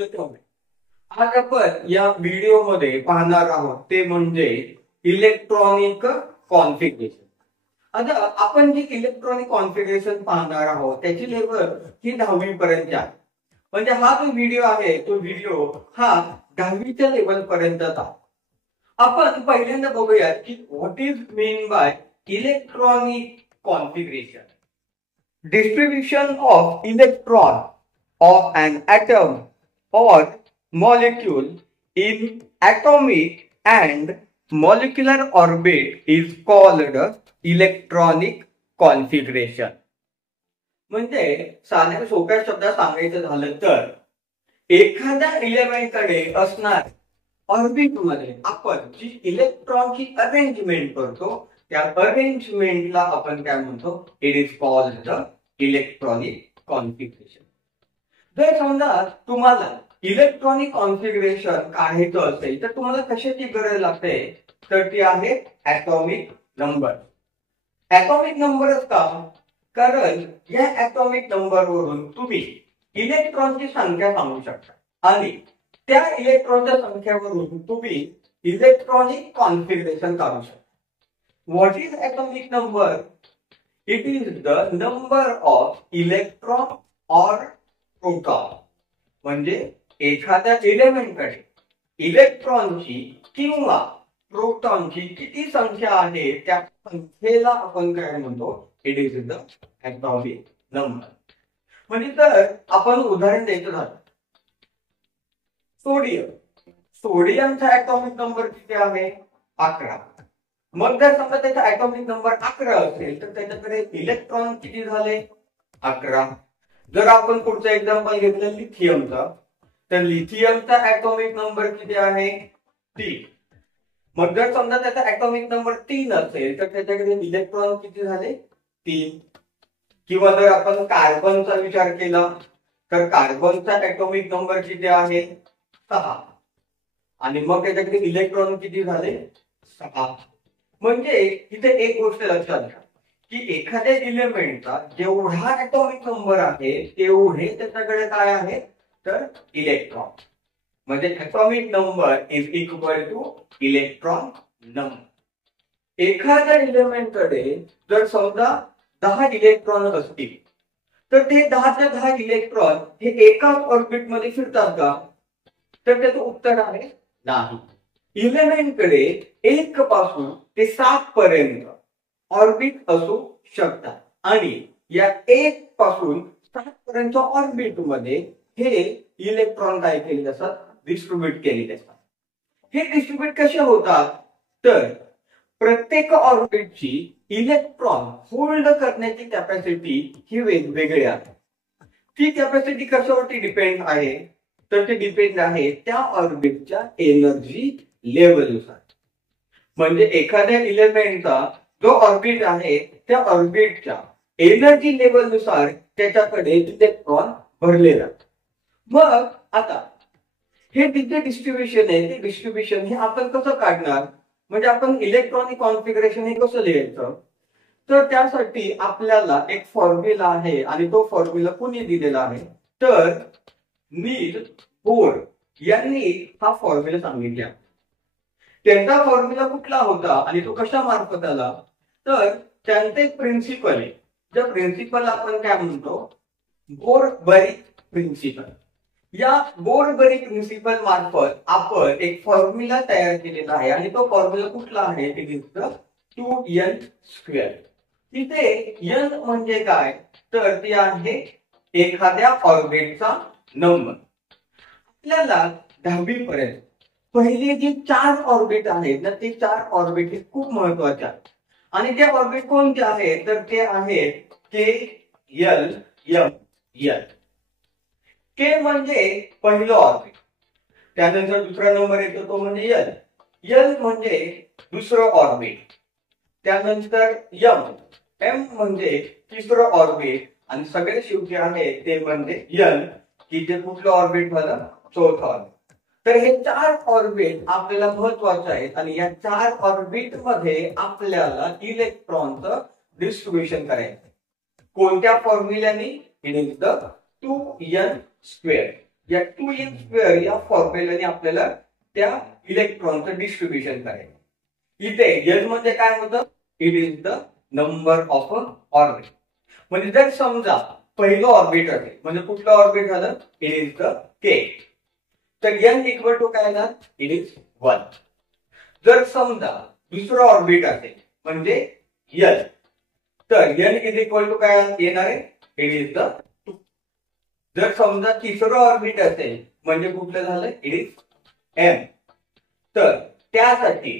Welcome. आज आपण या व्हिडिओमध्ये पाहणार आहोत ते म्हणजे इलेक्ट्रॉनिक कॉन्फिगरेशन. आता आपण जे इलेक्ट्रॉनिक कॉन्फिगरेशन पाहणार आहोत त्याची लेवल ही 10वी पर्यंत आहे. म्हणजे हा जो व्हिडिओ आहे तो व्हिडिओ हा 10वीच्या लेवल पर्यंतचा. आपण पहिल्यांदा बघूया की what is mean by electronic configuration. Distribution of electron of an atom or molecule in atomic and molecular orbit is called electronic configuration. म्हणजे साध्या सोप्या शब्दात सांगायचं झालं तर एखाद्या इलेमेंटकडे असणार ऑर्बिट मध्ये आपण जी इलेक्ट्रॉनची अरेंजमेंट करतो त्या अरेंजमेंटला आपण काय म्हणतो, it is called the electronic configuration. जर समजा तुम्हाला इलेक्ट्रॉनिक कॉन्फिगरेशन काढायचं असेल तर तुम्हाला कशाची गरज लागते, तर ती आहे ऍटॉमिक नंबर. ऍटॉमिक नंबरच का, कारण या ऍटॉमिक नंबर वरून तुम्ही इलेक्ट्रॉनची संख्या सांगू शकता आणि त्या इलेक्ट्रॉनच्या संख्येवरून तुम्ही इलेक्ट्रॉनिक कॉन्फिगरेशन काढू शकता. What is atomic number? It is the number of electron or proton. म्हणजे एखाद्या एलिमेंटकडे इलेक्ट्रॉनची किंवा प्रोटॉनची किती संख्या आहे त्या संख्येला आपण काय म्हणतो, it is the atomic number. म्हणजे तर आपण उदाहरण द्यायचं झालं सोडियमचा ॲटॉमिक नंबर किती आहे, 11. मग जर समजा त्याचा ॲटॉमिक नंबर 11 असेल तर त्याच्याकडे इलेक्ट्रॉन किती झाले, 11. जर आपण पुढचं एक्झाम्पल घेतलं लिथियमचा, तर लिथियमचा ॲटॉमिक नंबर किती आहे, 3. मग जर समजा त्याचा ॲटॉमिक नंबर 3 असेल तर त्याच्याकडे इलेक्ट्रॉन किती झाले, 3. किंवा जर आपण कार्बनचा विचार केला तर कार्बनचा ॲटॉमिक नंबर किती आहे, 6. आणि मग त्याच्याकडे इलेक्ट्रॉन किती झाले, 6. म्हणजे इथे एक गोष्ट लक्षात घ्या की एखाद्या इलेमेंटचा जेवढा ॲटॉमिक नंबर आहे तेवढे त्याच्याकडे काय आहे, तर इलेक्ट्रॉन. म्हणजे atomic number is equal two electron number. एखाद्या इलेमेंटकडे जर समजा 10 इलेक्ट्रॉन असतील तर ते 10च्या 10 इलेक्ट्रॉन हे एकाच ऑर्बिट मध्ये फिरतात का, तर त्याचं उत्तर आहे नाही. इलेमेंटकडे 1 पासून ते 7 पर्यंत ऑर्बिट असू शकतात आणि या 1 पासून 7 पर्यंत ऑर्बिट मध्ये हे इलेक्ट्रॉन काय केलेले असतात, डिस्ट्रीब्यूट केलेले असतात. हे डिस्ट्रीब्यूट कसे होतात, तर प्रत्येक ऑर्बिटची इलेक्ट्रॉन होल्ड करण्याची कॅपॅसिटी ही वेगवेगळी आहे. ती कॅपॅसिटी कशावरती डिपेंड आहे, तर ते डिपेंड आहे त्या ऑर्बिटच्या एनर्जी लेवलनुसार. म्हणजे एखाद्या इलेमेंटचा जो ऑर्बिट आहे त्या ऑर्बिटच्या एनर्जी लेवलनुसार त्याच्याकडे इलेक्ट्रॉन भरले जातात. मग आता हे जे डिस्ट्रीब्युशन आहे ते डिस्ट्रीब्युशन हे आपण कसं काढणार, म्हणजे आपण इलेक्ट्रॉनिक कॉन्फिगरेशन हे कसं लिहायचं, तर त्यासाठी आपल्याला एक फॉर्म्युला आहे आणि तो फॉर्म्युला कोणी दिलेला आहे, तर नील बोर यांनी हा फॉर्म्युला सांगितला. त्यांचा फॉर्म्युला कुठला होता आणि तो कशा मार्फत आला, तर त्यांचे प्रिन्सिपल आहे, ज्या प्रिन्सिपल आपण काय म्हणतो, बोर-बरी प्रिन्सिपल. या बोर-बरी प्रिन्सिपल मार्फत आपण एक फॉर्म्युला तयार केलेला आहे आणि तो फॉर्म्युला कुठला आहे, इट इज द 2n². तिथे n म्हणजे काय, तर ती आहे एखाद्या ऑर्बिटचा नंबर. आपल्याला 10वी पर्यंत पहिले जे 4 ऑर्बिट आहेत ना ते 4 ऑर्बिट हे खूप महत्वाचे आहेत आणि ते ऑर्बिट कोणते आहेत, तर ते आहेत के, एल, एम, एल. के म्हणजे पहिलं ऑर्बिट, त्यानंतर दुसरा नंबर येतो तो म्हणजे एल. एल म्हणजे दुसरं ऑर्बिट, त्यानंतर एम, एम म्हणजे तिसरं ऑर्बिट आणि सगळे शेवटी आहे ते म्हणजे एल, की जे कुठलं ऑर्बिट झालं, चौथं ऑर्बिट. तर हे 4 ऑर्बिट आपल्याला महत्वाचे आहेत आणि या 4 ऑर्बिट मध्ये आपल्याला इलेक्ट्रॉनचं डिस्ट्रीब्युशन करायचं. कोणत्या फॉर्म्युल्याने, इट इज द 2n². या 2n² या फॉर्म्युलाने आपल्याला त्या इलेक्ट्रॉनचं डिस्ट्रीब्युशन करायचं. इथे n म्हणजे काय होतं, it is the number of a orbit. म्हणजे जर समजा पहिलं ऑर्बिट असेल म्हणजे कुठलं ऑर्बिट झालं, इट इज द k, तर n इक्वल टू काय येणार, इट इज 1. जर समजा दुसरं ऑर्बिट असेल म्हणजे n, तर n इज इक्वल टू काय येणार आहे, इट इज द 2. जर समजा तिसरं ऑर्बिट असेल म्हणजे कुठलं झालं, इट इज m, तर त्यासाठी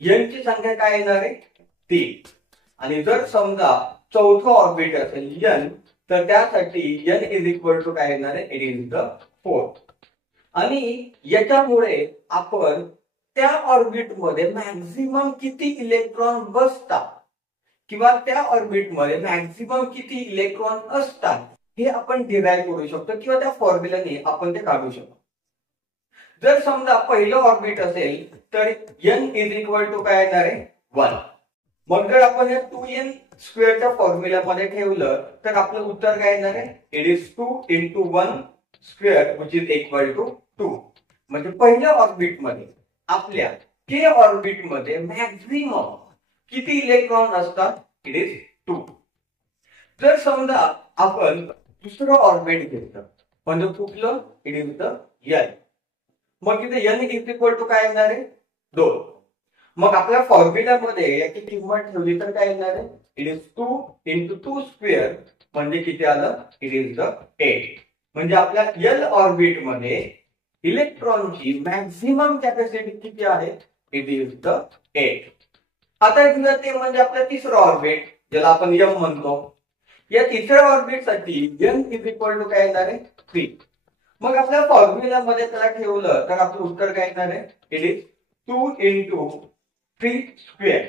n ची संख्या काय येणार आहे, 3. आणि जर समजा चौथं ऑर्बिट असेल n, तर त्यासाठी n इज इक्वल टू काय येणार आहे, इट इज द 4. आणि याच्यामुळे आपण त्या ऑर्बिट मध्ये मॅक्झिमम किती इलेक्ट्रॉन बसतात किंवा त्या ऑर्बिट मध्ये मॅक्झिमम किती इलेक्ट्रॉन असतात हे आपण डिराइव्ह करू शकतो किंवा त्या फॉर्म्युलाने आपण ते काढू शकतो. जर समजा पहिलं ऑर्बिट असेल तर n इज इक्वल टू काय येणार आहे, 1. मग जर आपण हे 2n² च्या फॉर्म्युलामध्ये ठेवलं तर आपलं उत्तर काय येणार आहे, it is 2 × 1² which is equal to 2. म्हणजे पहिल्या ऑर्बिट मध्ये आपल्या k ऑर्बिट मध्ये मॅक्झिमम किती इलेक्ट्रॉन असतात, इट इज 2. जर समजा आपण दुसरं ऑर्बिट घेतलं म्हणजे कुठलं, इट इज द n, मग इथे n इज इक्वल टू काय येणार आहे, 2. मग आपल्या फॉर्म्युलामध्ये याची किंमत ठेवली तर काय येणार आहे, इट इज 2 × 2² म्हणजे किती आलं, इट इज द 8. म्हणजे आपल्या l ऑर्बिट मध्ये इलेक्ट्रॉनची मॅक्झिमम कॅपॅसिटी किती आहे, इट इज द 8. आता घेऊया ते म्हणजे आपलं तिसरं ऑर्बिट ज्याला आपण m म्हणतो. या तिसऱ्या ऑर्बिट साठी n इज इक्वल टू काय येणार आहे, 3. मग आपल्या फॉर्म्युलामध्ये त्याला ठेवलं तर आपलं उत्तर काय येणार आहे, इट इज 2 × 3²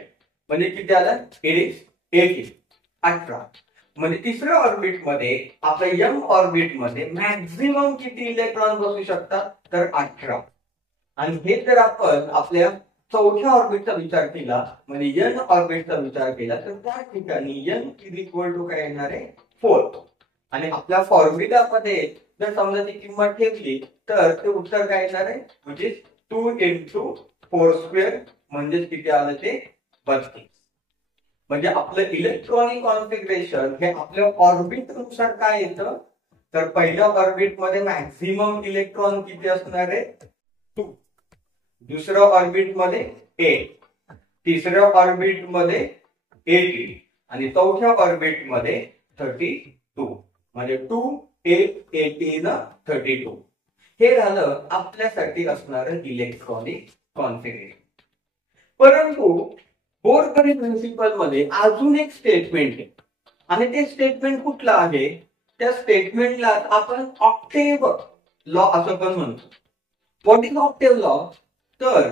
म्हणजे किती आलं, इट इज 18. म्हणजे तिसऱ्या ऑर्बिट मध्ये आपल्या m ऑर्बिट मध्ये मॅक्झिमम किती इलेक्ट्रॉन बसू शकतात, तर 18. आणि हे जर आपण आपल्या चौथ्या ऑर्बिटचा विचार केला म्हणजे n ऑर्बिटचा विचार केला तर त्या ठिकाणी n इज इक्वल टू काय येणार आहे, 4. आणि आपल्या फॉर्म्युलामध्ये जर समजा ती किंमत ठेवली तर ते उत्तर काय येणार आहे, विच इज 2 × 4² म्हणजे किती आलं ते 32. म्हणजे आपलं इलेक्ट्रॉनिक कॉन्फिगरेशन हे आपल्या ऑर्बिट नुसार काय येतं, तर पहिल्या ऑर्बिट मध्ये मॅक्झिमम इलेक्ट्रॉन किती असणार आहे, 2. दुसऱ्या ऑर्बिट मध्ये 8, तिसऱ्या ऑर्बिट मध्ये 18 आणि चौथ्या ऑर्बिट मध्ये 32. म्हणजे 2, 8, 18, 32. हे झालं आपल्यासाठी असणारं इलेक्ट्रॉनिक कॉन्फिगरेशन. परंतु बोरकडे प्रिन्सिपल मध्ये अजून एक स्टेटमेंट आहे आणि ते स्टेटमेंट कुठलं आहे, त्या स्टेटमेंटला आपण ऑक्टेव लॉ असं पण म्हणतो. व्हॉट इज ऑक्टेव लॉ, तर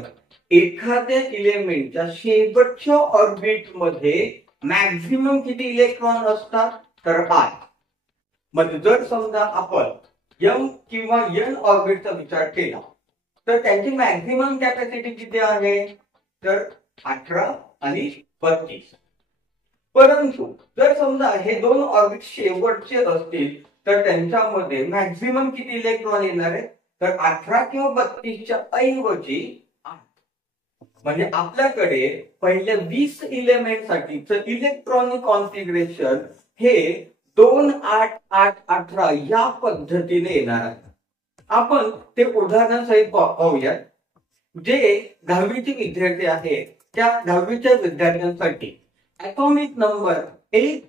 एखाद्या इलेमेंटच्या शेवटच्या ऑर्बिट मध्ये मॅक्झिमम किती इलेक्ट्रॉन असतात, तर 8. म्हणजे जर समजा आपण m किंवा n ऑर्बिटचा विचार केला तर त्यांची मॅक्झिमम कॅपॅसिटी किती आहे, तर 18 आणि 32. परंतु जर समजा हे दोन ऑर्बिट शेवटचे असतील तर त्यांच्यामध्ये मॅक्झिमम किती इलेक्ट्रॉन येणार आहे, तर 18 किंवा 32च्या ऐवजी 8. म्हणजे आपल्याकडे पहिल्या 20 इलेमेंट साठीचं इलेक्ट्रॉनिक कॉन्फिगरेशन हे 2, 8, 8, 18 या पद्धतीने येणार आहे. आपण ते उदाहरणासहित पाहूया. जे 10वीचे विद्यार्थी आहेत त्या 10वीच्या विद्यार्थ्यांसाठी ॲटॉमिक नंबर 1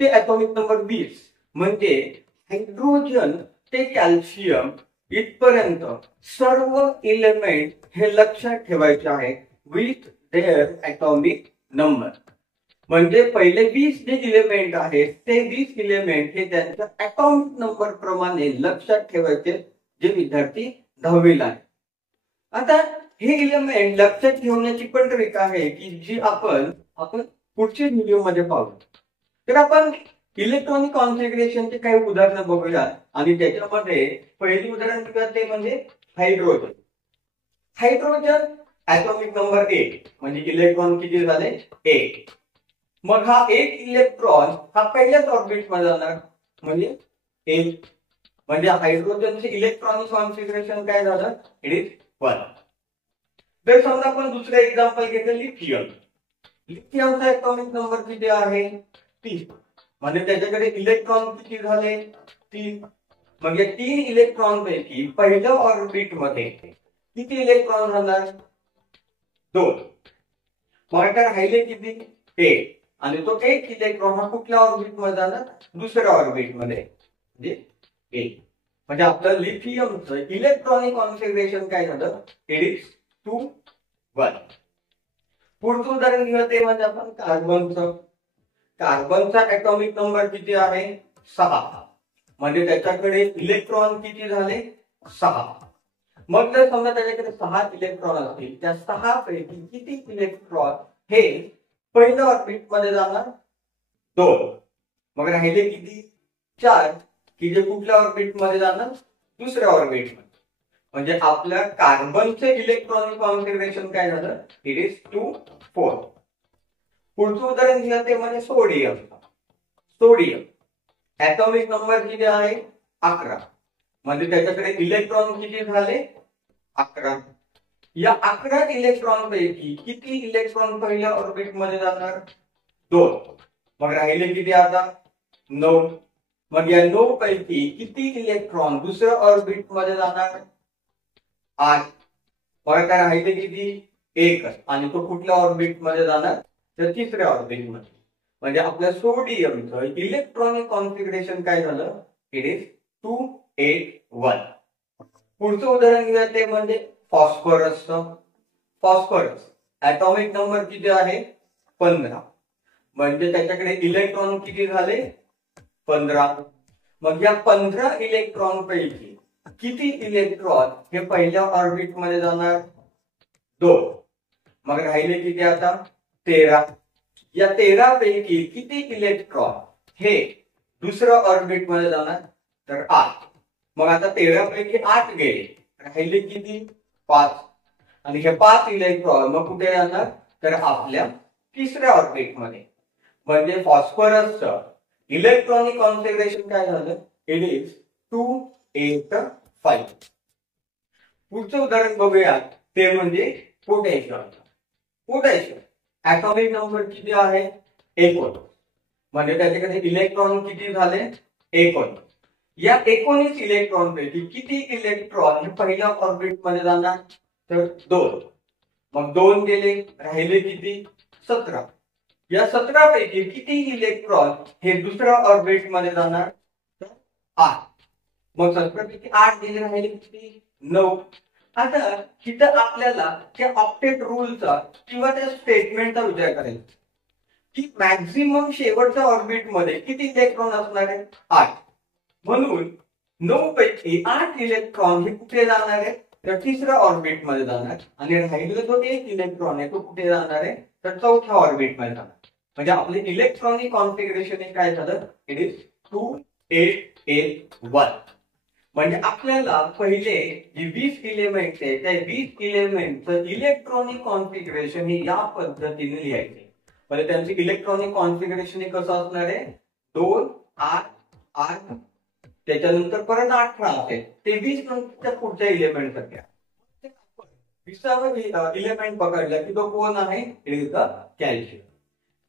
ते ॲटॉमिक नंबर 20 म्हणजे हायड्रोजन ते कॅल्शियम इथपर्यंत सर्व एलिमेंट हे लक्षात ठेवायचे आहेत विथ देअर ॲटॉमिक नंबर. म्हणजे पहिले 20 जे इलेमेंट आहेत ते 20 इलेमेंट हे त्यांच्या ॲटॉमिक नंबर प्रमाणे लक्षात ठेवायचे जे विद्यार्थी 10वीला आहेत. आता हे इलेमेंट लक्षात ठेवण्याची पण ट्रिक आहे की जी आपण पुढच्या व्हिडिओमध्ये पाहू. तर आपण इलेक्ट्रॉनिक कॉन्फिगरेशनचे काही उदाहरणं बघूया आणि त्याच्यामध्ये पहिली उदाहरण ते म्हणजे हायड्रोजन. हायड्रोजन ॲटॉमिक नंबर 1 म्हणजे इलेक्ट्रॉन किती झाले 1. मग हा 1 इलेक्ट्रॉन हा पहिल्याच ऑर्बिट मध्ये जाणार म्हणजे 1. म्हणजे हायड्रोजनचे इलेक्ट्रॉनिक कॉन्फिगरेशन काय झालं, इट इज 1. तर समजा आपण दुसरं एक्झाम्पल घेतलं लिथियम. लिथियमचा ऍटॉमिक नंबर किती आहे, 3. म्हणजे त्याच्याकडे इलेक्ट्रॉन किती झाले, 3. मग या 3 इलेक्ट्रॉन पैकी पहिल्या ऑर्बिट मध्ये किती इलेक्ट्रॉन राहणार, 2. मग आता राहिले किती, 1. आणि तो 1 इलेक्ट्रॉन हा कुठल्या ऑर्बिट मध्ये जाणार, दुसऱ्या ऑर्बिट मध्ये, म्हणजे 1. म्हणजे आपलं लिथियमचं इलेक्ट्रॉनिक कॉन्फिगरेशन काय झालं, इट इज 2 1. पुढचं उदाहरण घेऊया ते म्हणजे आपण कार्बनचं. कार्बनचा ऍटॉमिक नंबर किती आहे, 6. म्हणजे त्याच्याकडे इलेक्ट्रॉन किती झाले, 6. मग जर समजा त्याच्याकडे 6 इलेक्ट्रॉन असतील, त्या 6 पैकी किती इलेक्ट्रॉन हे पहिल्या ऑर्बिट मध्ये जाणार, 2. मग राहिले किती, 4, की जे कुठल्या ऑर्बिट मध्ये जाणार, दुसऱ्या ऑर्बिट मध्ये. म्हणजे आपल्या कार्बनचे इलेक्ट्रॉनिक कॉन्फिगरेशन काय झालं, इट इज 2 4. पुढचं उदाहरण घ्या ते म्हणजे सोडियम. सोडियम ऍटॉमिक नंबर किती आहे, 11. म्हणजे त्याच्याकडे इलेक्ट्रॉन किती झाले, 11. या 11 इलेक्ट्रॉन पैकी किती इलेक्ट्रॉन पहिल्या ऑर्बिट मध्ये जाणार, 2. मग राहिले किती आता, 9. मग या 9 पैकी किती इलेक्ट्रॉन दुसऱ्या ऑर्बिट मध्ये जाणार, 8. मग आता राहिले किती, 1. आणि तो कुठल्या ऑर्बिट मध्ये जाणार, तर तिसऱ्या ऑर्बिट मध्ये. म्हणजे आपल्या सोडियमचं इलेक्ट्रॉनिक कॉन्फिगरेशन काय झालं, इट इज 2 8 1. पुढचं उदाहरण घेऊया ते म्हणजे फॉस्फरसचं. फॉस्फरस ऍटॉमिक नंबर किती आहे, 15. म्हणजे त्याच्याकडे इलेक्ट्रॉन किती झाले, 15. मग या 15 इलेक्ट्रॉन पैकी किती इलेक्ट्रॉन हे पहिल्या ऑर्बिट मध्ये जाणार, 2. मग राहिले किती आता, 13. या 13 पैकी किती इलेक्ट्रॉन हे दुसऱ्या ऑर्बिट मध्ये जाणार, तर 8. मग आता 13 पैकी 8 गेले, राहिले किती, 5. आणि हे 5 इलेक्ट्रॉन मग कुठे जाणार, तर आपल्या तिसऱ्या ऑर्बिट मध्ये. म्हणजे फॉस्फरसचं इलेक्ट्रॉनिक कॉन्फिगरेशन काय झालं, इट इज 2 8 5. पुढचं उदाहरण बघूया ते म्हणजे पोटॅशियम. पोटॅशियम ऍटॉमिक नंबर किती आहे, 19. म्हणजे त्याच्याकडे इलेक्ट्रॉन किती झाले, 19. या 19 इलेक्ट्रॉन पैकी किती इलेक्ट्रॉन हे पहिल्या ऑर्बिट मध्ये जाणार, तर 2. मग 2 गेले, राहिले किती, 17. या 17 पैकी किती इलेक्ट्रॉन हे दुसऱ्या ऑर्बिट मध्ये जाणार, तर 8. मग 17 पैकी 8 गेले, राहिले किती, 9. आता इथं आपल्याला त्या ऑक्टेट रूलचा किंवा त्या स्टेटमेंटचा विचार करायचा की मॅक्झिमम शेवटच्या ऑर्बिट मध्ये किती इलेक्ट्रॉन असणार आहे, 8. म्हणून 9 पैकी 8 इलेक्ट्रॉन हे कुठे जाणार आहे, तर तिसऱ्या ऑर्बिट मध्ये जाणार. आणि राहिलेला जो 1 इलेक्ट्रॉन आहे तो कुठे जाणार आहे, तर चौथ्या ऑर्बिट मध्ये जाणार. म्हणजे आपले इलेक्ट्रॉनिक कॉन्फिगरेशन हे काय झालं, इट इज 2 8 8 1. म्हणजे आपल्याला पहिले जे 20 इलेमेंट आहे त्या 20 इलेमेंटचं इलेक्ट्रॉनिक कॉन्फिगरेशन हे या पद्धतीने लिहायचे. म्हणजे त्यांचे इलेक्ट्रॉनिक कॉन्फिगरेशन हे कसं असणार आहे, 2 8 8 त्याच्यानंतर परत 18 असेल, ते 20 नंतरच्या पुढच्या इलेमेंट घ्या. 20वा इलेमेंट पकडला की तो कोण आहे, कॅल्शियम.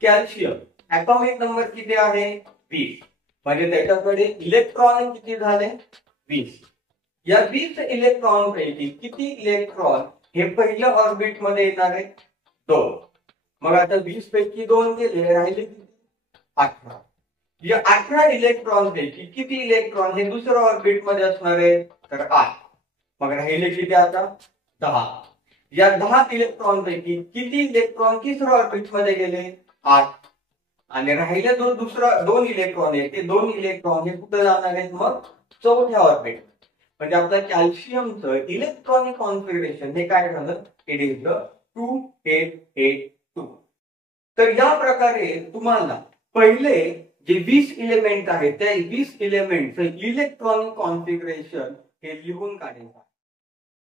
कॅल्शियम ऍटॉमिक नंबर किती आहे, 20. म्हणजे त्याच्याकडे इलेक्ट्रॉन किती झाले, 20. या 20 इलेक्ट्रॉन पैकी किती इलेक्ट्रॉन हे पहिल्या ऑर्बिट मध्ये येणार आहे, 2. मग आता 20 पैकी 2 गेले, राहिले किती, 18. या 18 इलेक्ट्रॉन पैकी किती इलेक्ट्रॉन हे दुसऱ्या ऑर्बिट मध्ये असणार आहे, तर 8. मग राहिले किती आता, 10. या 10 इलेक्ट्रॉन पैकी किती इलेक्ट्रॉन तिसऱ्या ऑर्बिट मध्ये गेले, 8. आणि राहिले जो दुसरा 2 इलेक्ट्रॉन आहे ते 2 इलेक्ट्रॉन हे कुठे जाणार आहेत, मग चौथ्या ऑर्बिट. म्हणजे आपल्या कॅल्शियमचं इलेक्ट्रॉनिक कॉन्फिगरेशन हे काय झालं, इट इज 2 8 8 2. तर या प्रकारे तुम्हाला पहिले जे 20 इलेमेंट आहेत त्या 20 इलेमेंटचं इलेक्ट्रॉनिक कॉन्फिगरेशन हे लिहून काढायचं.